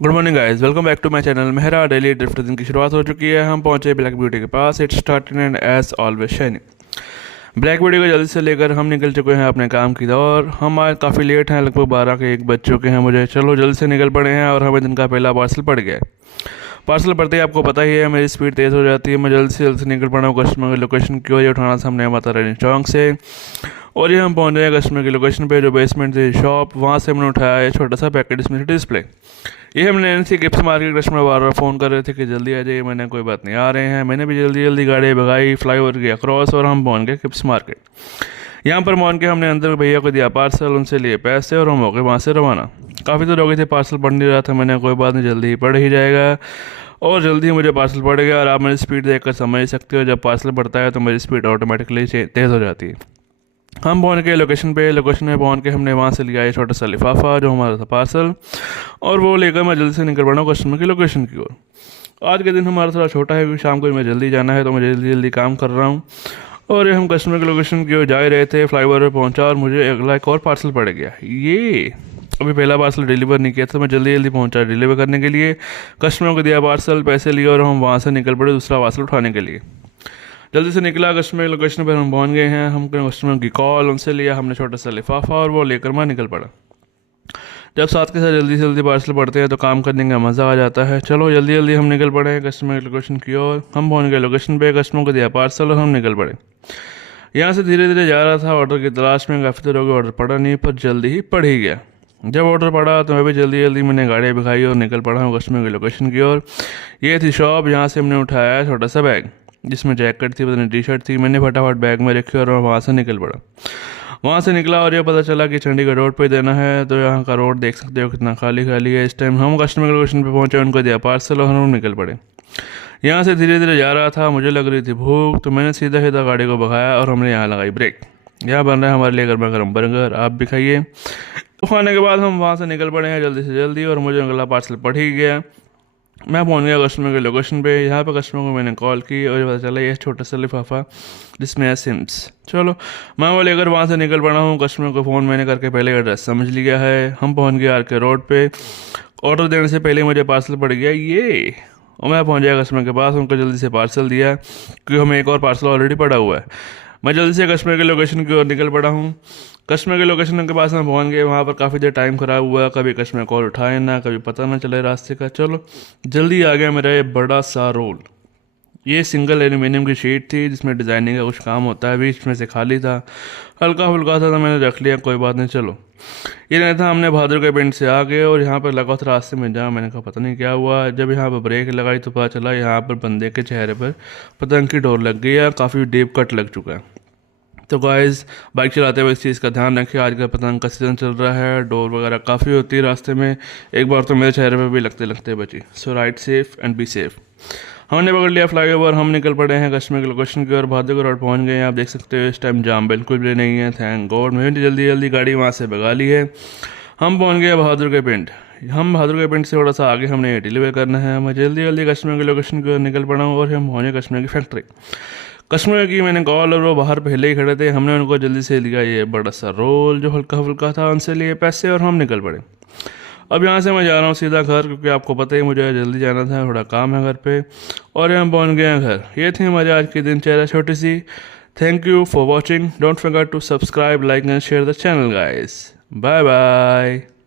Good morning guys, welcome back to my channel. मेहरा daily drift दिन की शुरुआत हो चुकी है। हम पहुंचे ब्लैक ब्यूटी के पास। It's started and as always shining. Black beauty को जल्दी से लेकर हम निकल चुके हैं अपने काम की ओर। हम आज काफ़ी लेट हैं, लगभग 12 के 1 बज चुके हैं मुझे। चलो जल्दी से निकल पड़े हैं और हमें दिन का पहला पार्सल पड़ गया है। पार्सल पड़ते ही आपको पता ही है मेरी स्पीड तेज़ हो जाती है। मैं जल्द से निकल पड़ा हूँ कस्टमर की लोकेशन की ओर। ये उठाना था हमने माता रानी चौक से, और ये हम पहुँच गए कस्टमर की लोकेशन पे, जो बेसमेंट थी शॉप। वहाँ से हमने उठाया एक छोटा सा पैकेट, इसमें डिस्प्ले। ये हमने एनसी गिफ्ट मार्केट कस्टमर बार बार फ़ोन कर रहे थे कि जल्दी आ जाइए। मैंने कोई बात नहीं, आ रहे हैं। मैंने भी जल्दी जल्दी गाड़ी भगाई, फ्लाईओवर गया क्रॉस, और हम पहुँच गए गिफ्ट मार्केट। यहाँ पर पहुँच के हमने अंदर भैया को दिया पार्सल, उनसे लिए पैसे, और हम हो गए वहाँ से रवाना। काफ़ी देर हो गई थी, पार्सल पढ़ नहीं रहा था। मैंने कोई बात नहीं, जल्दी ही पढ़ ही जाएगा, और जल्दी ही मुझे पार्सल पड़ गया। और आप मेरी स्पीड देखकर समझ सकते हो, जब पार्सल पड़ता है तो मेरी स्पीड ऑटोमेटिकली तेज़ हो जाती है। हम पहुंच गए लोकेशन पे। लोकेशन में पहुंच के हमने वहाँ से लिया एक छोटा सा लिफाफा जो हमारा था पार्सल, और वो लेकर मैं जल्दी से निकल पड़ा हूँ कस्टमर की लोकेशन की ओर। आज के दिन हमारा थोड़ा छोटा है क्योंकि शाम को मैं जल्दी जाना है, तो मैं जल्दी जल्दी काम कर रहा हूँ। और ये हम कस्टमर की लोकेशन की ओर जा ही रहे थे, फ्लाईओवर पर पहुँचा और मुझे अगला एक और पार्सल पड़ गया। ये अभी पहला पार्सल डिलीवर नहीं किया था, मैं जल्दी जल्दी पहुँचा डिलीवर करने के लिए। कस्टमर को दिया पार्सल, पैसे लिए, और हम वहाँ से निकल पड़े दूसरा पार्सल उठाने के लिए। जल्दी से निकला, कस्टमर की लोकेशन पर हम पहुंच गए हैं। हम कस्टमर की कॉल, उनसे लिया हमने छोटा सा लिफाफा, और वो लेकर मैं निकल पड़ा। जब साथ के साथ जल्दी से जल्दी पार्सल पड़ते हैं तो काम करने का मज़ा आ जाता है। चलो जल्दी जल्दी हम निकल पड़े हैं कस्टमर की लोकेशन की ओर। हम पहुंच गए लोकेशन पे, कस्टमर को दिया पार्सल, और हम निकल पड़े। यहाँ से धीरे धीरे जा रहा था ऑर्डर की तलाश में। काफ़ी देर हो गई, ऑर्डर पड़ा नहीं, पर जल्दी ही पड़ ही गया। जब ऑर्डर पड़ा तो मैं भी जल्दी जल्दी मैंने गाड़ी भगाई और निकल पड़ा हूँ कस्टमर की लोकेशन की ओर। ये थी शॉप, यहाँ से हमने उठाया छोटा सा बैग जिसमें जैकेट थी, पता नहीं टी शर्ट थी। मैंने फटाफट बैग में रखी और वहाँ से निकल पड़ा। वहाँ से निकला और ये पता चला कि चंडीगढ़ रोड पे देना है। तो यहाँ का रोड देख सकते हो कितना खाली खाली है। इस टाइम हम कस्टमर लोकेशन पे पहुँचे, उनको दिया पार्सल, और हम निकल पड़े। यहाँ से धीरे धीरे जा रहा था, मुझे लग रही थी भूख, तो मैंने सीधा सीधा गाड़ी को भगाया और हमने यहाँ लगाई ब्रेक। यहाँ बन रहा है हमारे लिए गर्मा गर्म बर्गर, आप भी खाइए। तो खाने के बाद हम वहाँ से निकल पड़े हैं जल्दी से जल्दी, और मुझे अगला पार्सल पड़ ही गया। मैं पहुंच गया कस्टमर के लोकेशन पे। यहाँ पर कस्टमर को मैंने कॉल की और पता चला ये छोटा सा लिफाफा जिसमें है सिम्स। चलो मैं वो लेकर वहाँ से निकल पड़ा हूँ। कस्टमर को फ़ोन मैंने करके पहले एड्रेस समझ लिया है। हम पहुँच गए आर के रोड पे। ऑर्डर देने से पहले मुझे पार्सल पड़ गया ये, और मैं पहुँच गया कस्टमर के पास। उनको जल्दी से पार्सल दिया क्योंकि हमें एक और पार्सल ऑलरेडी पड़ा हुआ है। मैं जल्दी से कस्टमर के लोकेशन की ओर निकल पड़ा हूँ। कस्टमर के लोकेशन के पास हम पहुँच गए। वहाँ पर काफ़ी देर टाइम ख़राब हुआ, कभी कस्टमर कॉल उठाए ना, कभी पता ना चले रास्ते का। चलो जल्दी आ गया मेरा ये बड़ा सा रोल। ये सिंगल एल्यूमिनियम की शीट थी जिसमें डिज़ाइनिंग का कुछ काम होता है, बीच में से खाली था, हल्का फुल्का था, तो मैंने रख लिया, कोई बात नहीं। चलो ये नहीं था, हमने बहादुर के पिंड से आ गए और यहाँ पर लगा था रास्ते में जहाँ। मैंने कहा पता नहीं क्या हुआ। जब यहाँ पर ब्रेक लगाई तो पता चला यहाँ पर बंदे के चेहरे पर पतंग की डोर लग गई है, काफ़ी डीप कट लग चुका है। तो गाइस बाइक चलाते हुए इस चीज़ का ध्यान रखिए। आज का पतंग का सीज़न चल रहा है, डोर वगैरह काफ़ी होती है रास्ते में। एक बार तो मेरे चेहरे पे भी लगते लगते बची। So ride safe and be safe. हमने पकड़ लिया फ्लाईओवर, हम निकल पड़े हैं कश्मीर के लोकेशन की ओर। बहादुर रोड पहुंच गए हैं। आप देख सकते हो इस टाइम जाम बिल्कुल भी नहीं है, थैंक गॉड। मैंने जल्दी जल्दी गाड़ी वहाँ से भगा ली है। हम पहुँच गए बहादुर के पिंड। हम बहादुर के पिंड से थोड़ा सा आगे हमने ये डिलीवर करना है। मैं जल्दी जल्दी कश्मीर के लोकेशन की ओर निकल पड़ा हूँ, और हम पहुँचे कश्मीर की फैक्ट्री। कस्टमर की मैंने कॉल, और वो बाहर पहले ही खड़े थे। हमने उनको जल्दी से लिया ये बड़ा सा रोल जो हल्का फुल्का था, उनसे लिए पैसे, और हम निकल पड़े। अब यहाँ से मैं जा रहा हूँ सीधा घर, क्योंकि आपको पता ही मुझे जल्दी जाना था, थोड़ा काम है घर पे। और हम पहुँच गए हैं घर। ये थी हमारी आज की दिनचर्या छोटी सी। Thank you for watching. Don't forget to subscribe, like and share the channel guys. Bye bye.